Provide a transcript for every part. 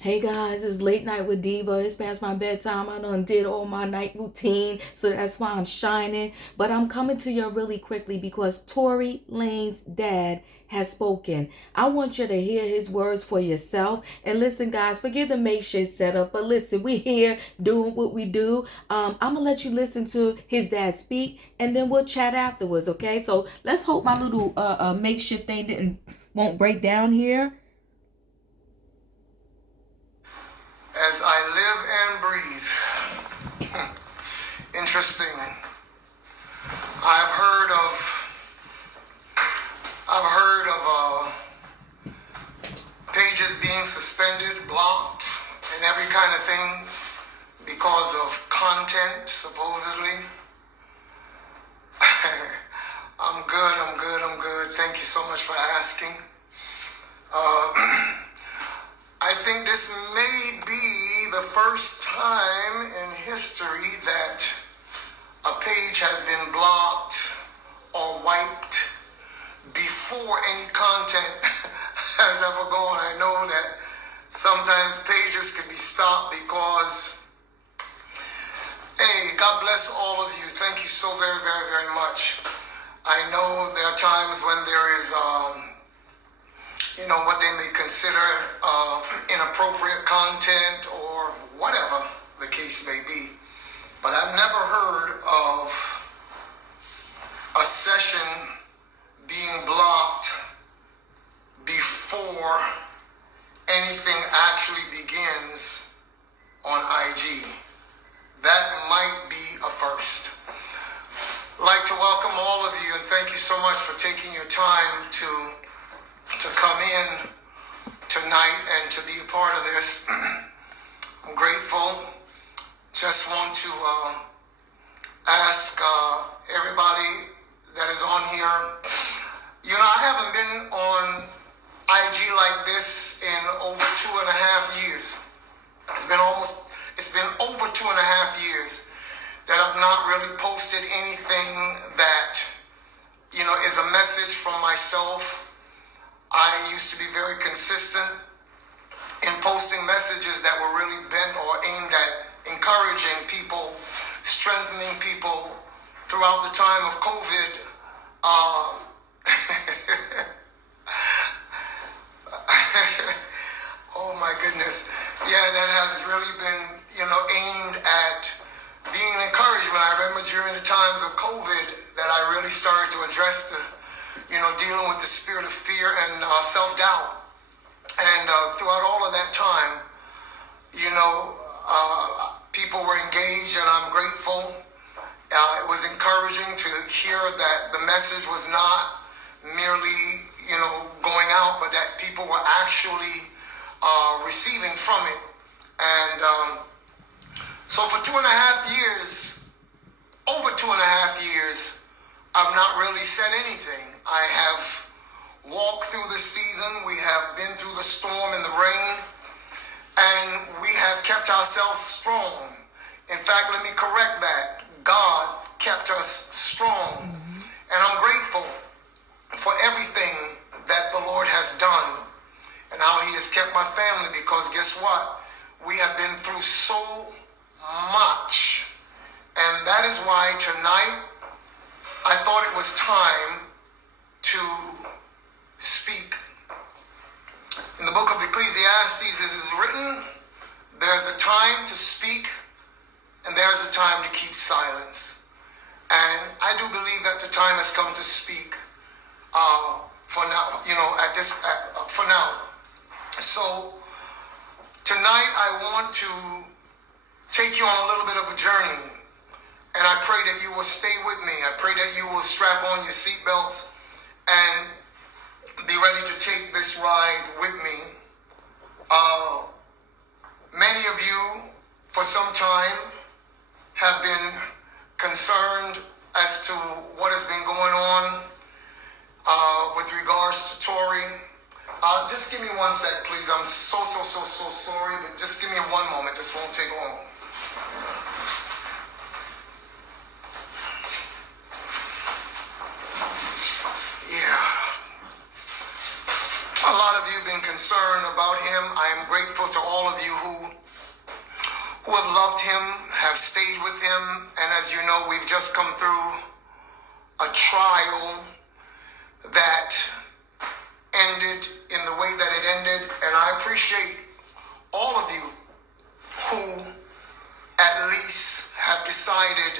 Hey guys, it's late night with Diva. It's past my bedtime. I done did all my night routine, so that's why I'm shining. But I'm coming to you really quickly because Tory Lane's dad has spoken. I want you to hear his words for yourself. And listen, guys, forget the makeshift setup, but listen, we here doing what we do. I'm gonna let you listen to his dad speak, and then we'll chat afterwards. Okay? So let's hope my little makeshift thing didn't won't break down here. As I live and breathe. Interesting. I've heard of pages being suspended, blocked, and every kind of thing because of content, supposedly. I'm good. Thank you so much for asking. I think this may be the first time in history that a page has been blocked or wiped before any content has ever gone. I know that sometimes pages can be stopped because, hey, God bless all of you. Thank you so very, very, very much. I know there are times when there is what they may consider inappropriate content or whatever the case may be. But I've never heard of a session being blocked before anything actually begins on IG. That might be a first. I'd like to welcome all of you and thank you so much for taking your time to come in tonight and to be a part of this. I'm grateful. Just want to ask everybody that is on here. I haven't been on IG like this in over 2.5 years. It's been over 2.5 years that I've not really posted anything that, is a message from myself. I used to be very consistent in posting messages that were really bent or aimed at encouraging people, strengthening people throughout the time of COVID. Oh my goodness. Yeah, that has really been, aimed at being an encouragement. I remember during the times of COVID that I really started to address dealing with the spirit of fear and self-doubt. And throughout all of that time, people were engaged and I'm grateful. It was encouraging to hear that the message was not merely, going out, but that people were actually receiving from it. And so for 2.5 years, over 2.5 years, I've not really said anything. I have walked through the season. We have been through the storm and the rain, and we have kept ourselves strong. In fact, let me correct that. God kept us strong. And I'm grateful for everything that the Lord has done and how he has kept my family, because guess what? We have been through so much. And that is why tonight I thought it was time to speak. In the book of Ecclesiastes, it is written, there's a time to speak and there's a time to keep silence. And I do believe that the time has come to speak for now, for now. So tonight I want to take you on a little bit of a journey. And I pray that you will stay with me. I pray that you will strap on your seatbelts and be ready to take this ride with me. Many of you, for some time, have been concerned as to what has been going on with regards to Tory. Just give me 1 sec, please. I'm so sorry, but just give me 1 moment. This won't take long. Yeah. A lot of you have been concerned about him. I am grateful to all of loved him, have stayed with him, and as you know, we've just come through a trial that ended in the way that it ended, and I appreciate all of you who at least have decided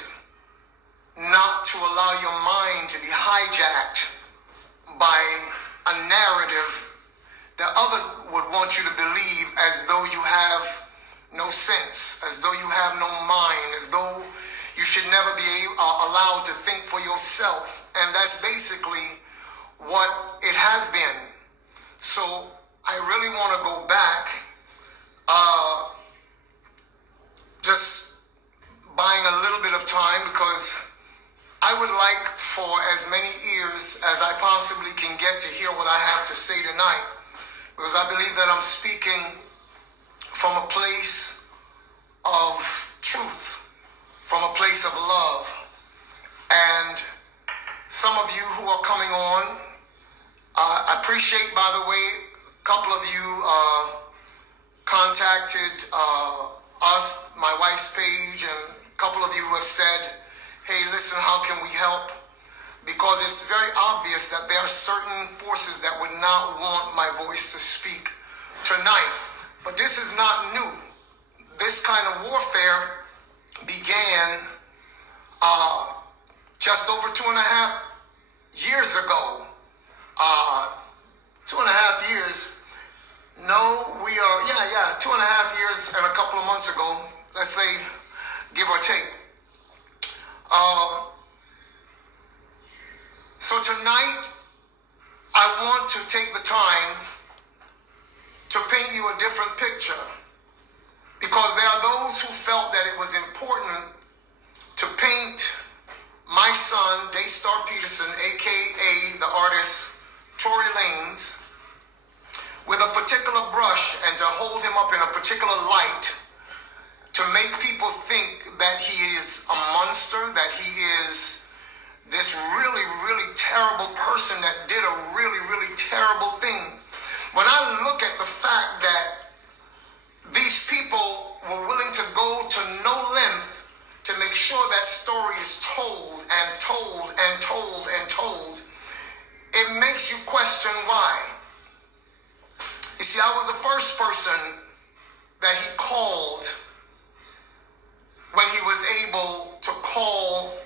not to allow your mind to be hijacked by a narrative that others would want you to believe, as though you have no sense, as though you have no mind, as though you should never be allowed to think for yourself. And that's basically what it has been. So I really want to go back, just buying a little bit of time, because I would like for as many ears as I possibly can get to hear what I have to say tonight, because I believe that I'm speaking from a place of truth, from a place of love. And some of you who are coming on, I appreciate, by the way, a couple of you contacted us, my wife's page, and a couple of you have said, hey, listen, how can we help? Because it's very obvious that there are certain forces that would not want my voice to speak tonight. But this is not new. This kind of warfare began just over 2.5 years ago. 2.5 years. No, we are, 2.5 years and a couple of months ago, let's say, give or take. So tonight, I want to take the time to paint you a different picture, because there are those who felt that it was important to paint my son, Daystar Peterson, aka the artist Tory Lanez, with a particular brush and to hold him up in a particular light to make people think that he is a monster, that he is this really, really terrible person that did a really, really terrible thing. When I look at the fact that these people were willing to go to no length to make sure that story is told and told and told and told, it makes you question why. You see, I was the first person that he called when he was able to call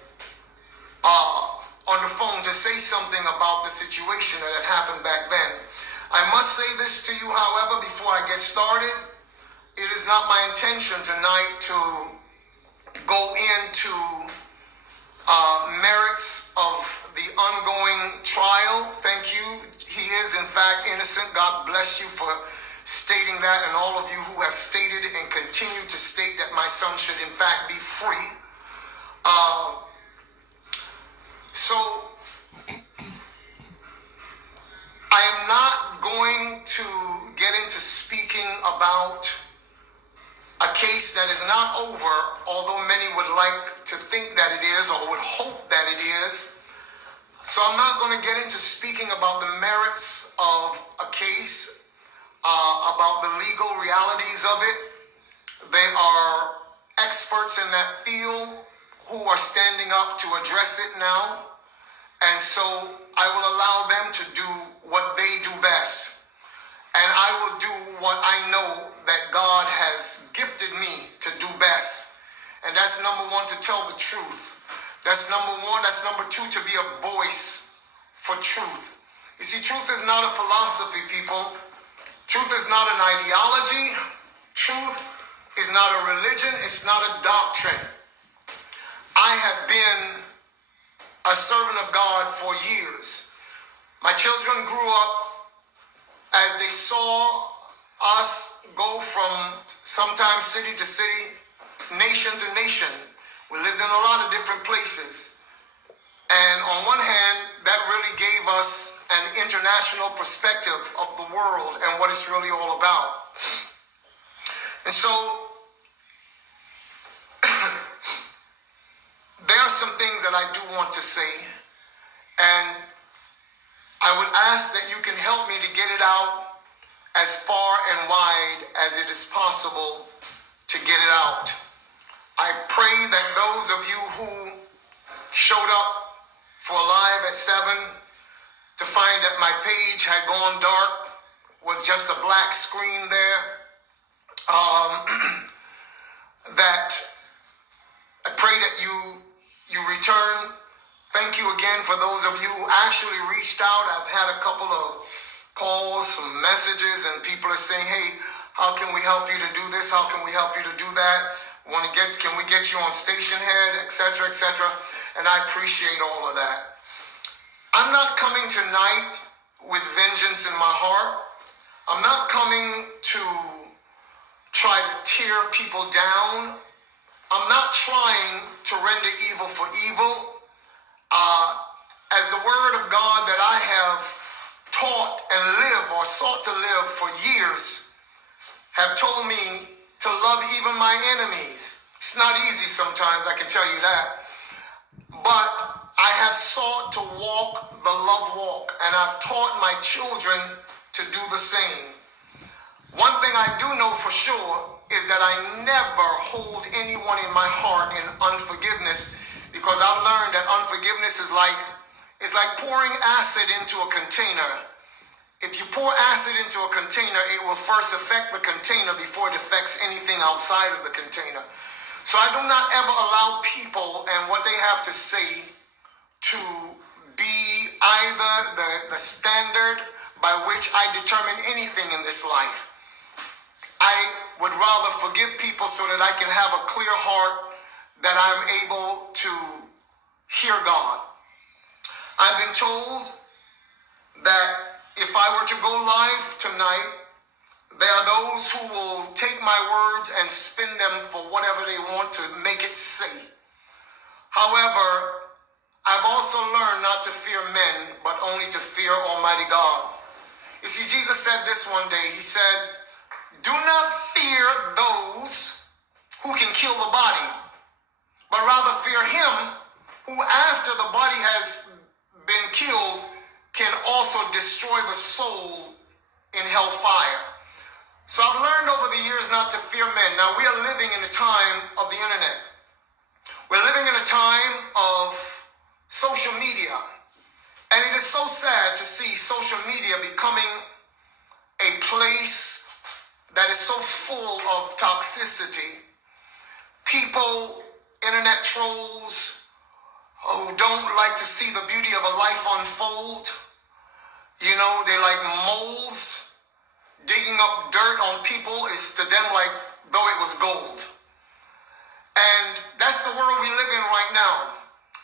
on the phone to say something about the situation that had happened back then. I must say this to you, however, before I get started. It is not my intention tonight to go into merits of the ongoing trial. Thank you. He is, in fact, innocent. God bless you for stating that, and all of you who have stated and continue to state that my son should, in fact, be free. So I am not going to get into speaking about a case that is not over, although many would like to think that it is, or would hope that it is. So I'm not going to get into speaking about the merits of a case, about the legal realities of it. There are experts in that field who are standing up to address it now. And so I will allow them to do what they do best. And I will do what I know that God has gifted me to do best. And that's number one, to tell the truth. That's number one. That's number two, to be a voice for truth. You see, truth is not a philosophy, people. Truth is not an ideology. Truth is not a religion. It's not a doctrine. I have been a servant of God for years. My children grew up as they saw us go from sometimes city to city, nation to nation. We lived in a lot of different places. And on one hand, that really gave us an international perspective of the world and what it's really all about. And so there are some things that I do want to say, and I would ask that you can help me to get it out as far and wide as it is possible to get it out. I pray that those of you who showed up for live at 7 to find that my page had gone dark, was just a black screen there, that I pray that you return. Thank you again for those of you who actually reached out. I've had a couple of calls, some messages, and people are saying, hey, how can we help you to do this? How can we help you to do that? Can we get you on station head, etc., etc.? And I appreciate all of that. I'm not coming tonight with vengeance in my heart. I'm not coming to try to tear people down. I'm not trying to render evil for evil. As the word of God that I have taught and lived or sought to live for years have told me to love even my enemies. It's not easy sometimes, I can tell you that. But I have sought to walk the love walk, and I've taught my children to do the same. One thing I do know for sure is that I never hold anyone in my heart in unforgiveness, because I've learned that unforgiveness is like pouring acid into a container. If you pour acid into a container, it will first affect the container before it affects anything outside of the container. So I do not ever allow people and what they have to say to be either the standard by which I determine anything in this life. I would rather forgive people so that I can have a clear heart, that I'm able to hear God. I've been told that if I were to go live tonight, there are those who will take my words and spin them for whatever they want to make it say. However, I've also learned not to fear men, but only to fear Almighty God. You see, Jesus said this one day. He said, do not fear those who can kill the body, but rather fear him who, after the body has been killed, can also destroy the soul in hellfire. So I've learned over the years not to fear men. Now, we are living in a time of the internet. We're living in a time of social media. And it is so sad to see social media becoming a place that is so full of toxicity. People, internet trolls, who don't like to see the beauty of a life unfold. You know, they like moles. Digging up dirt on people is to them like though it was gold. And that's the world we live in right now.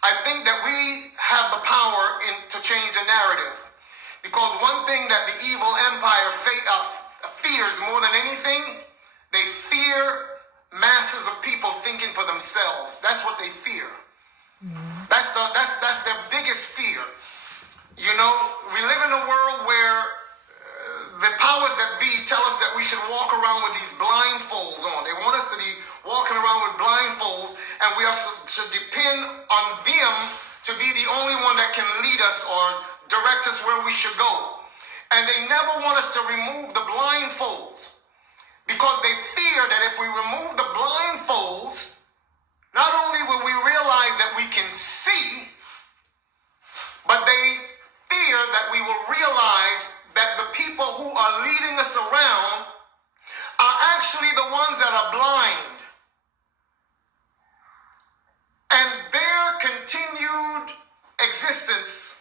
I think that we have the power to change the narrative. Because one thing that the evil empire fears more than anything, they fear masses of people thinking for themselves. That's what they fear. That's their biggest fear. You know, we live in a world where the powers that be tell us that we should walk around with these blindfolds on. They want us to be walking around with blindfolds, and we should depend on them to be the only one that can lead us or direct us where we should go. And they never want us to remove the blindfolds, because they fear that if we remove the blindfolds, not only will we realize that we can see, but they fear that we will realize that the people who are leading us around are actually the ones that are blind. And their continued existence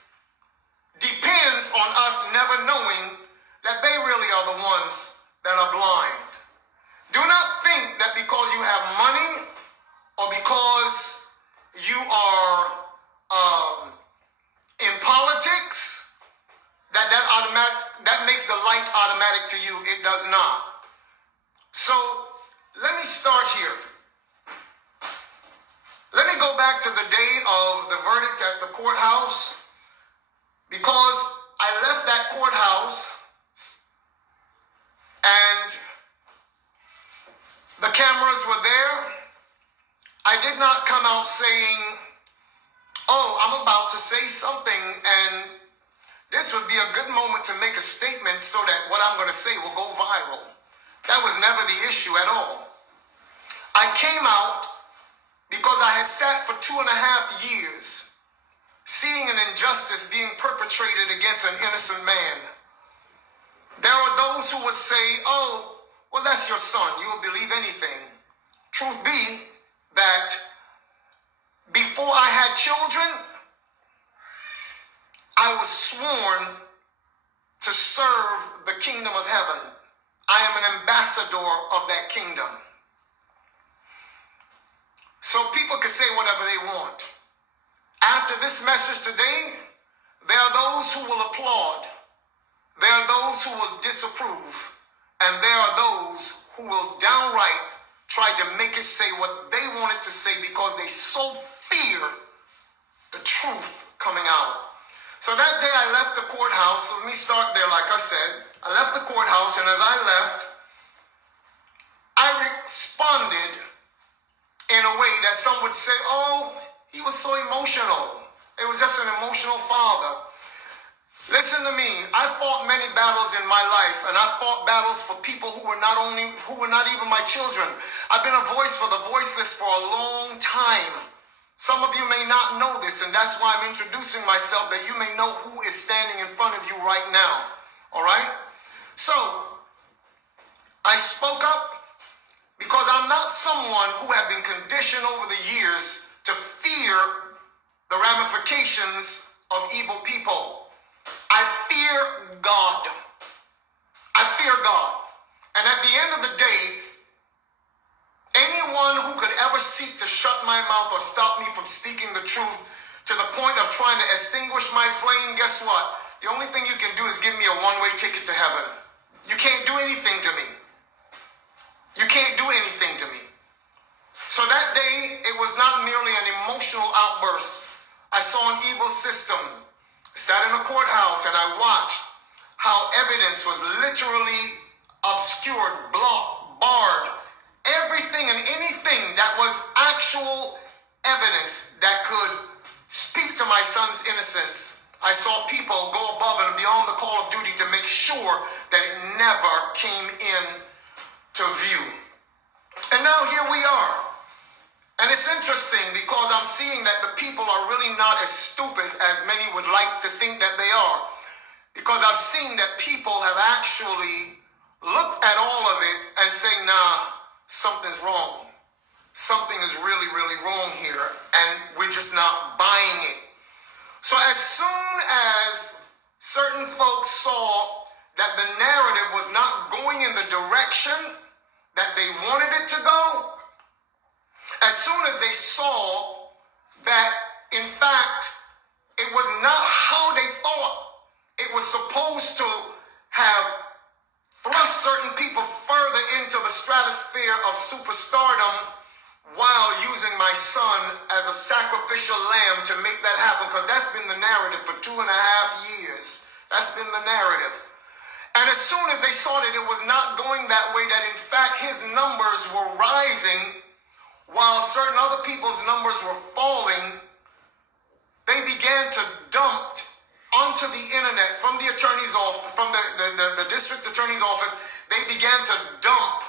depends on us never knowing that they really are the ones that are blind. Do not think that because you have money or because you are in politics, that makes the light automatic to you. It does not. So let me start here. Let me go back to the day of the verdict at the courthouse, because I left that courthouse and the cameras were there. I did not come out saying, oh, I'm about to say something and this would be a good moment to make a statement so that what I'm going to say will go viral. That was never the issue at all. I came out because I had sat for 2.5 years seeing an injustice being perpetrated against an innocent man. There are those who would say, oh, well, that's your son. You will believe anything. Truth be that before I had children, I was sworn to serve the kingdom of heaven. I am an ambassador of that kingdom. So people can say whatever they want. After this message today, there are those who will applaud. There are those who will disapprove. And there are those who will downright try to make it say what they want it to say because they so fear the truth coming out. So that day I left the courthouse. So let me start there, like I said. I left the courthouse, and as I left, I responded in a way that some would say, oh, he was so emotional. It was just an emotional father. Listen to me. I fought many battles in my life, and I fought battles for people who were not even my children. I've been a voice for the voiceless for a long time. Some of you may not know this, and that's why I'm introducing myself, that you may know who is standing in front of you right now. All right? So, I spoke up because I'm not someone who have been conditioned over the years to fear the ramifications of evil people. I fear God. I fear God. And at the end of the day, anyone who could ever seek to shut my mouth or stop me from speaking the truth to the point of trying to extinguish my flame, guess what? The only thing you can do is give me a one-way ticket to heaven. You can't do anything to me. You can't do anything to me. So that day, it was not merely an emotional outburst. I saw an evil system. I sat in a courthouse and I watched how evidence was literally obscured, blocked, barred. Everything and anything that was actual evidence that could speak to my son's innocence. I saw people go above and beyond the call of duty to make sure that it never came in to view. And now here we are. And it's interesting because I'm seeing that the people are really not as stupid as many would like to think that they are. Because I've seen that people have actually looked at all of it and say, nah, something's wrong. Something is really, really wrong here. And we're just not buying it. So as soon as certain folks saw that the narrative was not going in the direction that they wanted it to go, as soon as they saw that, in fact, it was not how they thought it was supposed to have thrust certain people further into the stratosphere of superstardom while using my son as a sacrificial lamb to make that happen, because that's been the narrative for 2.5 years. That's been the narrative. And as soon as they saw that it was not going that way, that in fact his numbers were rising while certain other people's numbers were falling, they began to dump onto the internet from the attorney's office, from the district attorney's office. They began to dump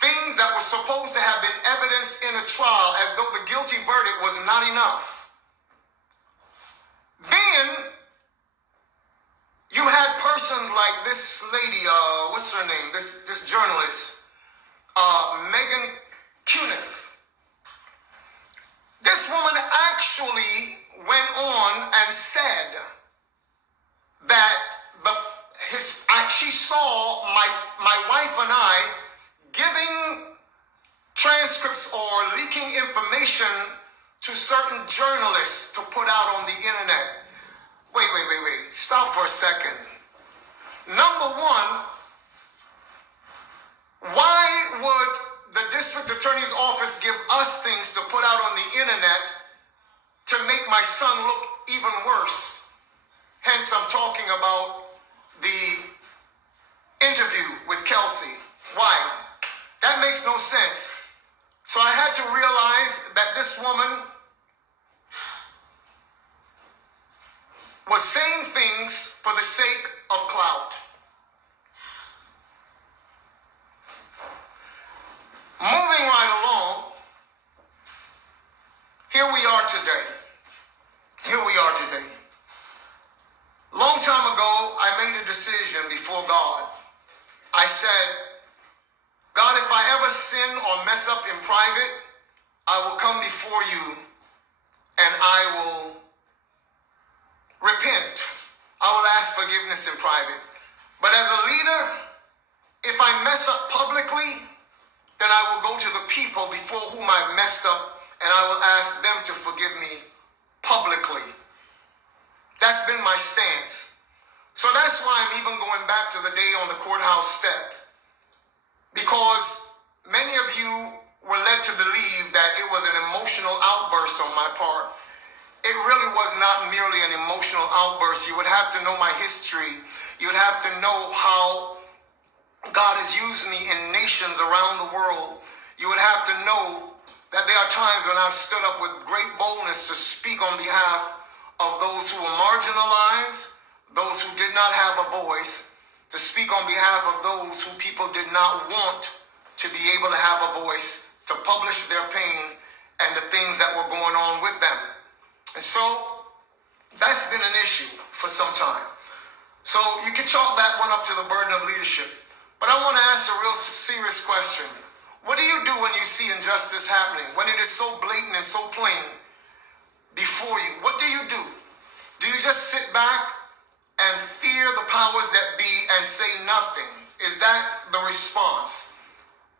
things that were supposed to have been evidence in a trial, as though the guilty verdict was not enough. Then you had persons like this lady, what's her name? This journalist, Megan Cuniff. This woman actually went on and said that she saw my wife and I giving transcripts or leaking information to certain journalists to put out on the internet. Wait. Stop for a second. Number one, why would the district attorney's office give us things to put out on the internet to make my son look even worse? Hence, I'm talking about the interview with Kelsey. Why? That makes no sense. So I had to realize that this woman was saying things for the sake of clout. Moving right along, today. Here we are today. Long time ago, I made a decision before God. I said, God, if I ever sin or mess up in private, I will come before you and I will repent. I will ask forgiveness in private. But as a leader, if I mess up publicly, then I will go to the people before whom I've messed up and I will ask them to forgive me publicly. That's been my stance. So that's why I'm even going back to the day on the courthouse steps. Because many of you were led to believe that it was an emotional outburst on my part. It really was not merely an emotional outburst. You would have to know my history. You would have to know how God has used me in nations around the world. You would have to know that there are times when I've stood up with great boldness to speak on behalf of those who were marginalized, those who did not have a voice, to speak on behalf of those who people did not want to be able to have a voice, to publish their pain and the things that were going on with them. And so that's been an issue for some time. So you can chalk that one up to the burden of leadership. But I want to ask a real serious question. What do you do when you see injustice happening, when it is so blatant and so plain before you? What do you do? Do you just sit back and fear the powers that be and say nothing? Is that the response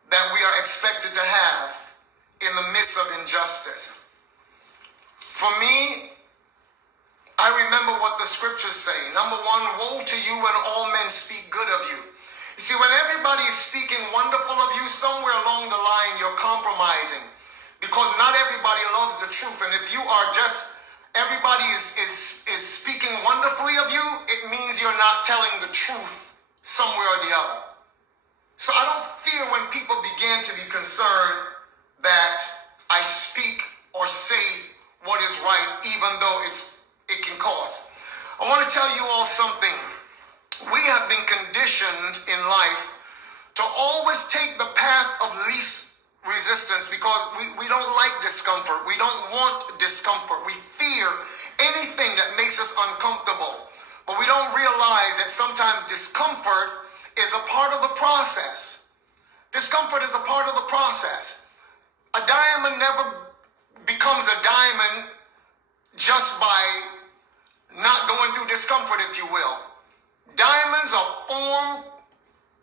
that we are expected to have in the midst of injustice? For me, I remember what the scriptures say. Number one, woe to you when all men speak good of you. You see, when everybody is speaking wonderful of you, somewhere along the line you're compromising, because not everybody loves the truth. And if you are just, everybody is speaking wonderfully of you, it means you're not telling the truth somewhere or the other. So I don't fear when people begin to be concerned that I speak or say what is right, even though it can cause. I want to tell you all something. We have been conditioned in life to always take the path of least resistance because we don't like discomfort. We don't want discomfort. We fear anything that makes us uncomfortable. But we don't realize that sometimes discomfort is a part of the process. Discomfort is a part of the process. A diamond never becomes a diamond just by not going through discomfort, if you will. Diamonds are formed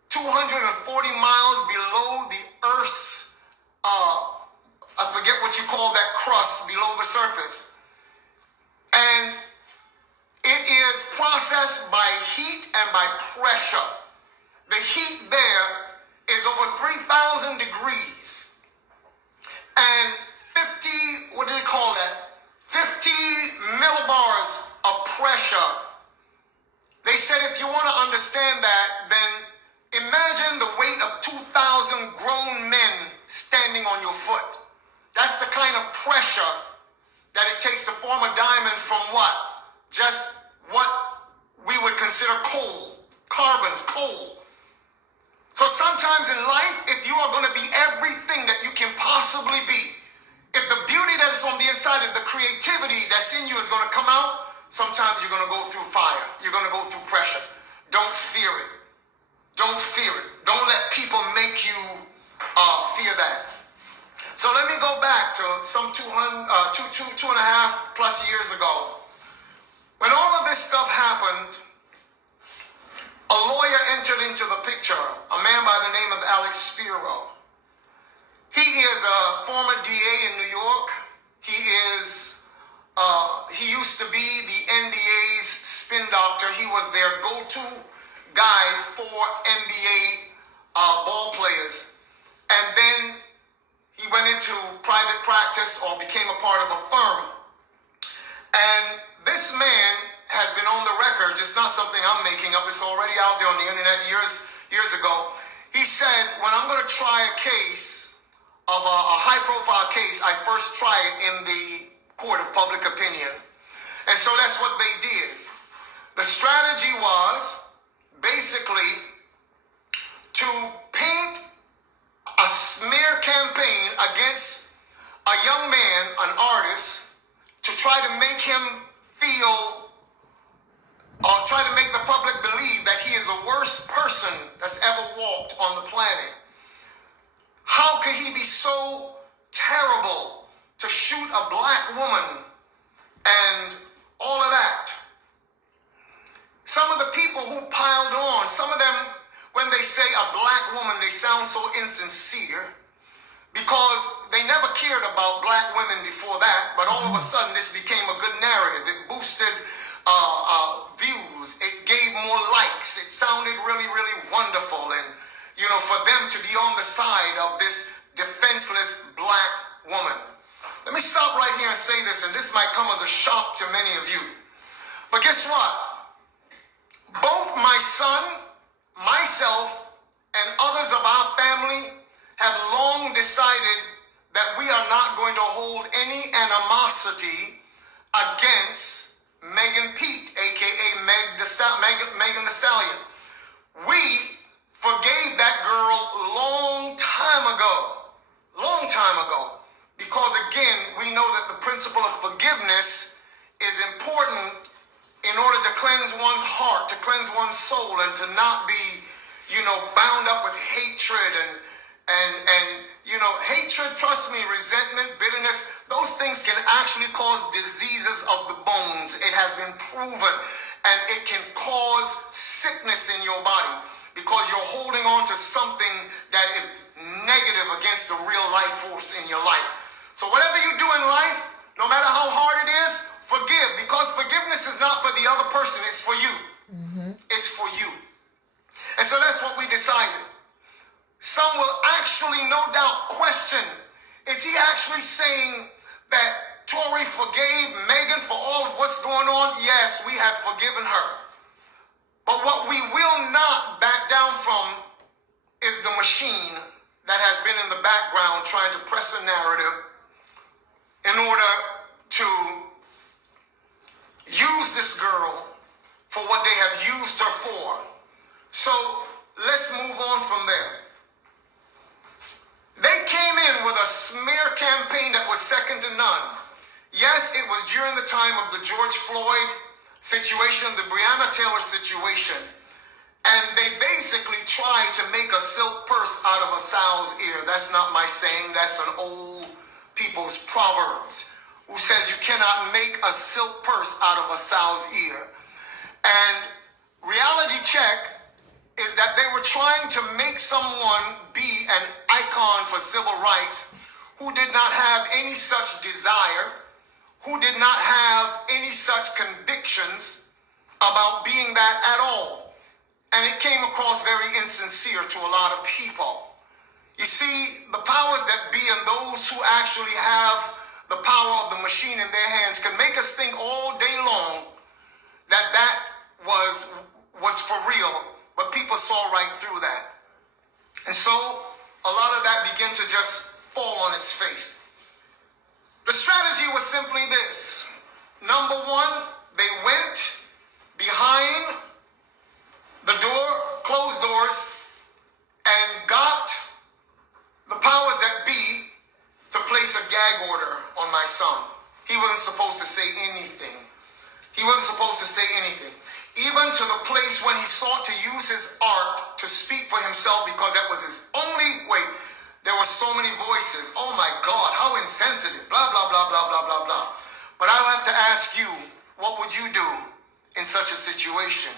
240 miles below the Earth's, I forget what you call that crust below the surface. And it is processed by heat and by pressure. The heat there is over 3,000 degrees. And 50, what do they call that? 50 millibars of pressure. They said if you want to understand that, then imagine the weight of 2,000 grown men standing on your foot. That's the kind of pressure that it takes to form a diamond from what? Just what we would consider coal, carbons, coal. So sometimes in life, if you are going to be everything that you can possibly be, if the beauty that is on the inside of the creativity that's in you is going to come out, sometimes you're going to go through fire. You're going to go through pressure. Don't fear it. Don't fear it. Don't let people make you fear that. So let me go back to some 2.5+ years ago. When all of this stuff happened, a lawyer entered into the picture, a man by the name of Alex Spiro. He is a former DA in New York. He used to be the NBA's spin doctor. He was their go-to guy for NBA ball players. And then he went into private practice or became a part of a firm. And this man has been on the record. It's not something I'm making up. It's already out there on the internet years ago. He said, when I'm going to try a case of a high-profile case, I first try it in the court of public opinion. And so that's what they did. The strategy was basically to paint a smear campaign against a young man, an artist, to try to make him feel or try to make the public believe that he is the worst person that's ever walked on the planet. How could he be so terrible to shoot a black woman and all of that? Some of the people who piled on, some of them, when they say a black woman, they sound so insincere because they never cared about black women before that, but all of a sudden this became a good narrative. It boosted views. It gave more likes. It sounded really, really wonderful. And, for them to be on the side of this defenseless black woman. Let me stop right here and say this, and this might come as a shock to many of you. But guess what? Both my son, myself, and others of our family have long decided that we are not going to hold any animosity against Megan Pete, aka Megan the Stallion. We forgave that girl long time ago, because again, we know that the principle of forgiveness is important in order to cleanse one's heart, to cleanse one's soul, and to not be, bound up with hatred and hatred, trust me, resentment, bitterness, those things can actually cause diseases of the bones. It has been proven, and it can cause sickness in your body because you're holding on to something that is negative against the real life force in your life. So whatever you do in life, no matter how hard it is, forgive, because forgiveness is not for the other person, it's for you. It's for you. And so that's what we decided. Some will actually, no doubt, question, is he actually saying that Tory forgave Megan for all of what's going on? Yes, we have forgiven her. But what we will not back down from is the machine that has been in the background trying to press a narrative in order to use this girl for what they have used her for. So let's move on from there. They came in with a smear campaign that was second to none. Yes, it was during the time of the George Floyd situation, the Breonna Taylor situation, and they basically tried to make a silk purse out of a sow's ear. That's not my saying, that's an old people's proverbs, who says you cannot make a silk purse out of a sow's ear. And reality check is that they were trying to make someone be an icon for civil rights who did not have any such desire, who did not have any such convictions about being that at all. And it came across very insincere to a lot of people. You see, the powers that be and those who actually have the power of the machine in their hands can make us think all day long that that was for real, but people saw right through that. And so a lot of that began to just fall on its face. The strategy was simply this. Number one, they went behind the door, closed doors, and got the powers that be to place a gag order on my son. He wasn't supposed to say anything. He wasn't supposed to say anything. Even to the place when he sought to use his art to speak for himself, because that was his only way. There were so many voices. Oh my God, how insensitive, blah, blah, blah, blah, blah, blah, blah. But I'll have to ask you, what would you do in such a situation?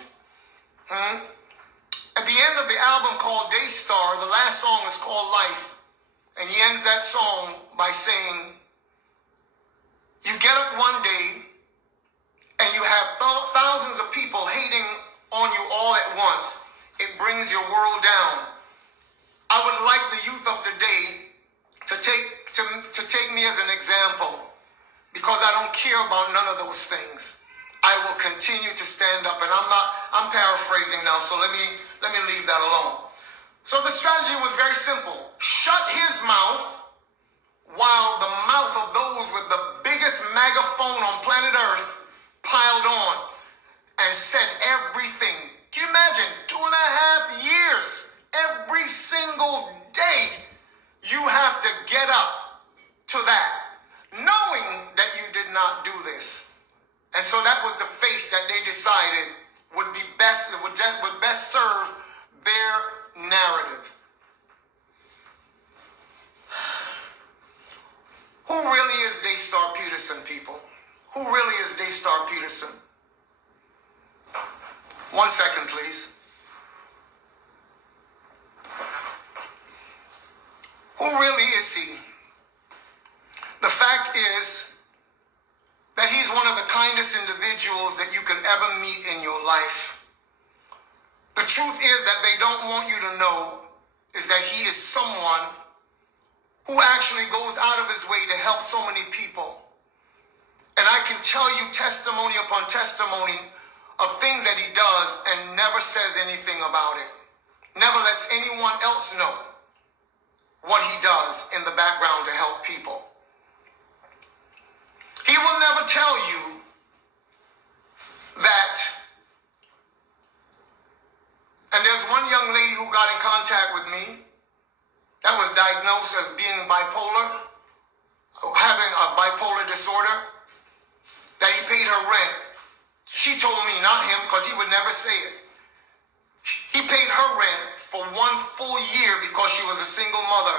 At the end of the album called Daystar, the last song is called Life. And he ends that song by saying, you get up one day and you have thousands of people hating on you all at once. It brings your world down. I would like the youth of today to take me as an example, because I don't care about none of those things. I will continue to stand up, and I'm paraphrasing now, so let me leave that alone. So the strategy was very simple. Shut his mouth while the mouth of those with the biggest megaphone on planet Earth piled on and said everything. Can you imagine? 2.5 years, every single day, you have to get up to that, knowing that you did not do And so that was the face that they decided would be best, would best serve their narrative. Who really is Daystar Peterson, people? Who really is Daystar Peterson? 1 second, please. Who really is he? The fact is that he's one of the kindest individuals that you could ever meet in your life. The truth is that they don't want you to know is that he is someone who actually goes out of his way to help so many people. And I can tell you testimony upon testimony of things that he does and never says anything about it. Never lets anyone else know what he does in the background to help people. He will never tell you that. And there's one young lady who got in contact with me that was diagnosed as being bipolar, having a bipolar disorder, that he paid her rent. She told me, not him, because he would never say it. He paid her rent for 1 full year because she was a single mother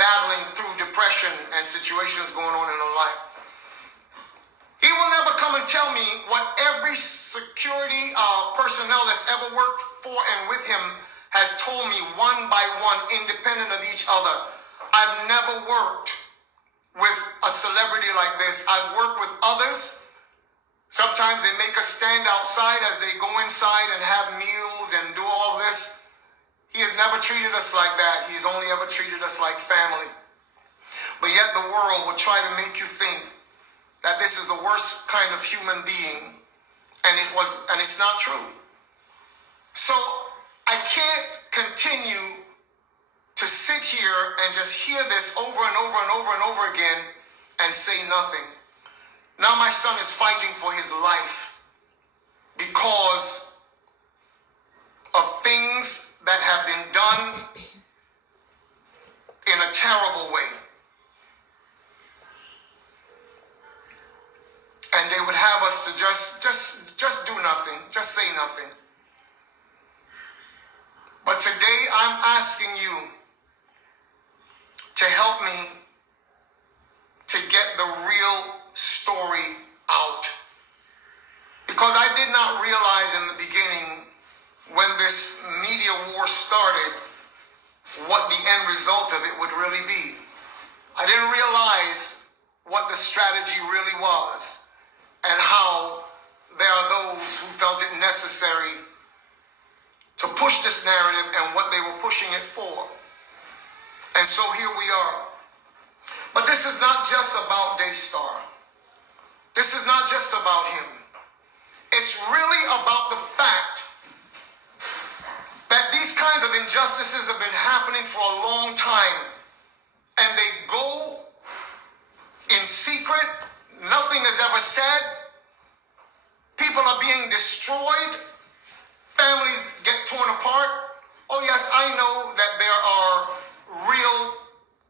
battling through depression and situations going on in her life. He will never come and tell me what every security personnel that's ever worked for and with him has told me one by one, independent of each other. I've never worked with a celebrity like this. I've worked with others. Sometimes they make us stand outside as they go inside and have meals and do all this. He has never treated us like that. He's only ever treated us like family. But yet the world will try to make you think that this is the worst kind of human being, and it's not true. So I can't continue to sit here and just hear this over and over and over and over again and say nothing. Now my son is fighting for his life because of things that have been done in a terrible way. And they would have us to just do nothing, just say nothing. But today I'm asking you to help me to get the real story out. Because I did not realize in the beginning, when this media war started, what the end result of it would really be. I didn't realize what the strategy really was and how there are those who felt it necessary to push this narrative and what they were pushing it for. And so here we are. But this is not just about Daystar. This is not just about him. It's really about the fact that these kinds of injustices have been happening for a long time, and they go in secret. Nothing is ever said. People are being destroyed. Families get torn apart. Oh yes, I know that there are real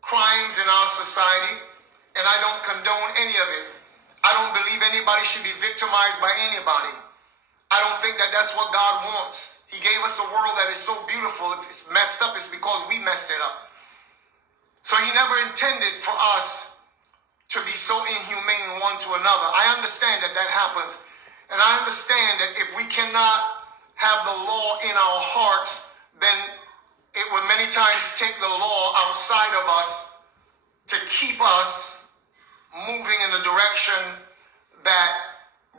crimes in our society, and I don't condone any of it. I don't believe anybody should be victimized by anybody. I don't think that that's what God wants. He gave us a world that is so beautiful. If it's messed up, it's because we messed it up. So he never intended for us to be so inhumane one to another. I understand that that happens. And I understand that if we cannot have the law in our hearts, then it would many times take the law outside of us to keep us moving in a direction that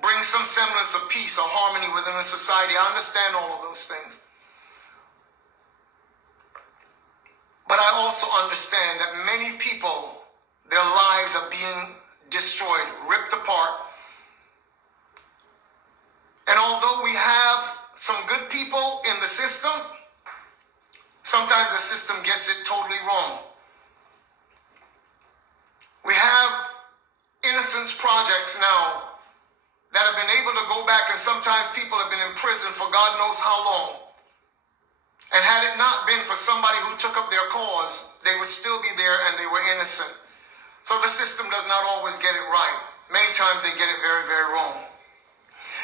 brings some semblance of peace or harmony within a society. I understand all of those things. But I also understand that many people, their lives are being destroyed, ripped apart. And although we have some good people in the system, sometimes the system gets it totally wrong. We have innocence projects now that have been able to go back, and sometimes people have been in prison for God knows how long. And had it not been for somebody who took up their cause, they would still be there and they were innocent. So the system does not always get it right. Many times they get it very, very wrong.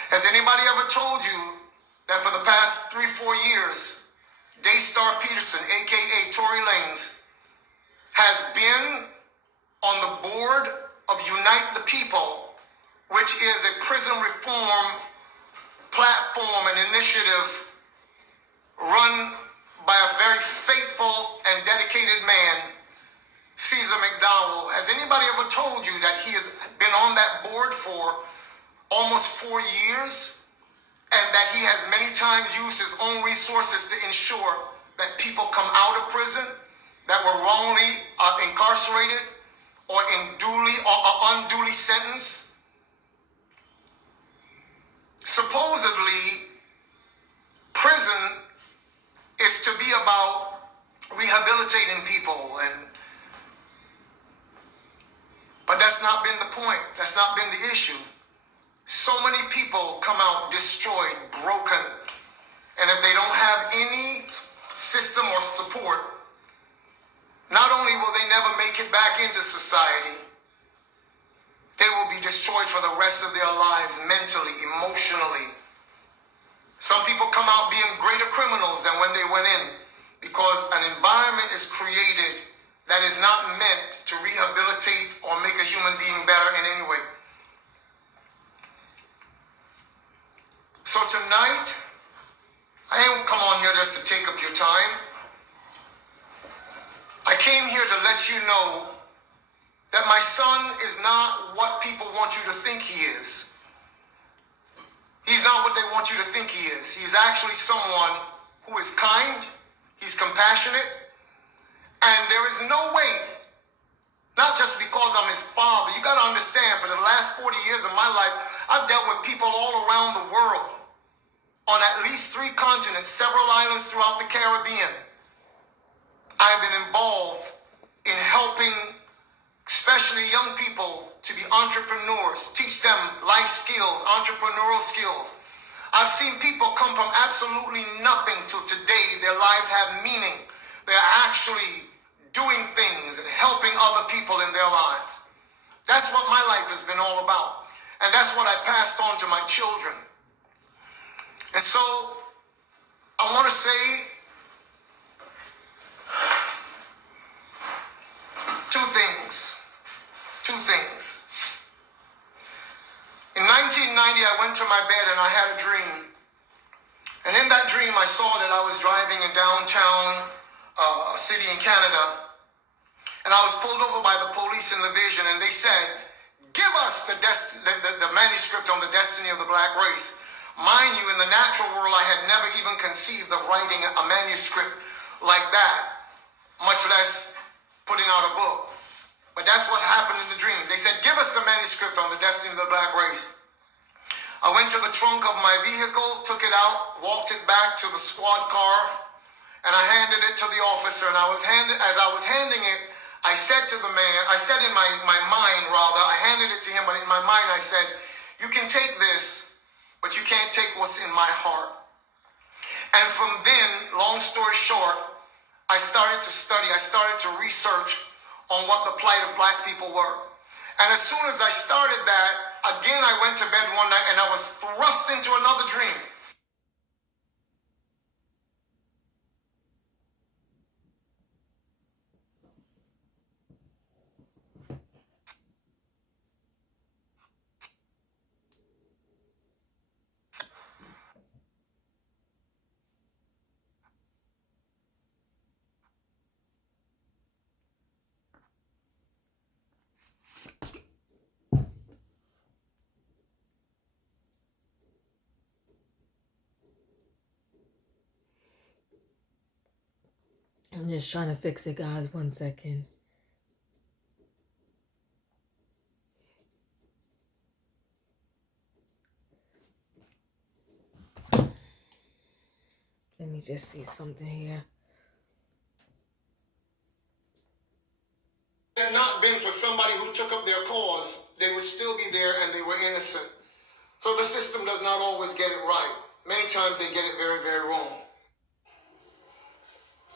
Has anybody ever told you that for the past 3-4 years, Daystar Peterson, aka Tory Lanez, has been on the board of Unite the People, which is a prison reform platform and initiative run by a very faithful and dedicated man, Caesar McDowell? Has anybody ever told you that he has been on that board for almost 4 years, and that he has many times used his own resources to ensure that people come out of prison that were wrongly incarcerated or unduly sentenced? Supposedly, prison is to be about rehabilitating people, but that's not been the point. That's not been the issue. So many people come out destroyed, broken, and if they don't have any system or support, not only will they never make it back into society, they will be destroyed for the rest of their lives, mentally, emotionally. Some people come out being greater criminals than when they went in, because an environment is created that is not meant to rehabilitate or make a human being better in any way. So tonight, I didn't come on here just to take up your time. I came here to let you know that my son is not what people want you to think he is. He's not what they want you to think he is. He's actually someone who is kind, he's compassionate, and there is no way, not just because I'm his father. You got to understand, for the last 40 years of my life, I've dealt with people all around the world, on at least 3 continents, several islands throughout the Caribbean. I've been involved in helping especially young people to be entrepreneurs, teach them life skills, entrepreneurial skills. I've seen people come from absolutely nothing till today. Their lives have meaning. They're actually doing things and helping other people in their lives. That's what my life has been all about. And that's what I passed on to my children. And so I want to say two things. In 1990, I went to my bed and I had a dream. And in that dream, I saw that I was driving in downtown a city in Canada. And I was pulled over by the police in the vision, and they said, give us the manuscript on the destiny of the black race. Mind you, in the natural world, I had never even conceived of writing a manuscript like that, much less putting out a book. But that's what happened in the dream. They said, give us the manuscript on the destiny of the black race. I went to the trunk of my vehicle, took it out, walked it back to the squad car, and I handed it to the officer. And as I was handing it, I said to the man, I said in my mind, rather, I handed it to him, but in my mind I said, you can take this, but you can't take what's in my heart. And from then, long story short, I started to study, I started to research on what the plight of black people were. And as soon as I started that, again I went to bed one night and I was thrust into another dream. I'm just trying to fix it, guys. 1 second. Let me just see something here. Had it not been for somebody who took up their cause, they would still be there and they were innocent. So the system does not always get it right. Many times they get it very, very wrong.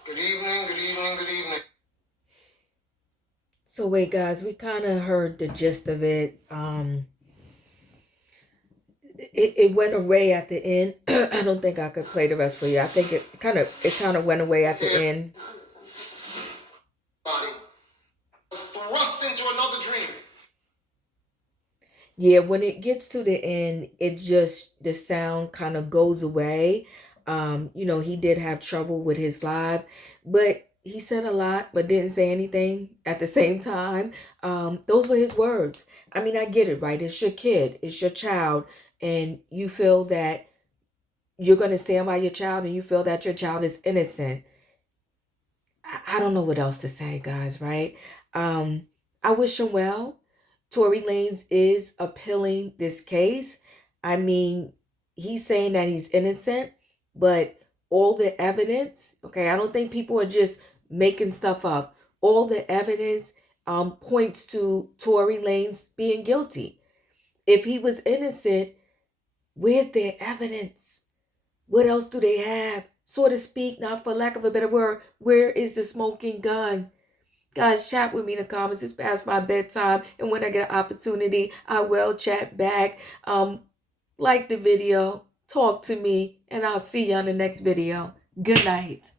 Good evening, good evening, good evening. So wait, guys, we kind of heard the gist of it. it went away at the end. I don't think I could play the rest for you. I think it kind of went away at the end. Body was thrust into another dream. Yeah, when it gets to the end, the sound kind of goes away. He did have trouble with his live, but he said a lot, but didn't say anything at the same time. Those were his words. I mean, I get it, right? It's your kid, it's your child, and you feel that you're going to stand by your child and you feel that your child is innocent. I don't know what else to say, guys, right? I wish him well. Tory Lanez is appealing this case. I mean, he's saying that he's innocent, but all the evidence, okay, I don't think people are just making stuff up. All the evidence points to Tory Lanez being guilty. If he was innocent, where's their evidence? What else do they have? So to speak, not for lack of a better word, where is the smoking gun? Guys, chat with me in the comments. It's past my bedtime, and when I get an opportunity, I will chat back. Like the video, talk to me, and I'll see you on the next video. Good night.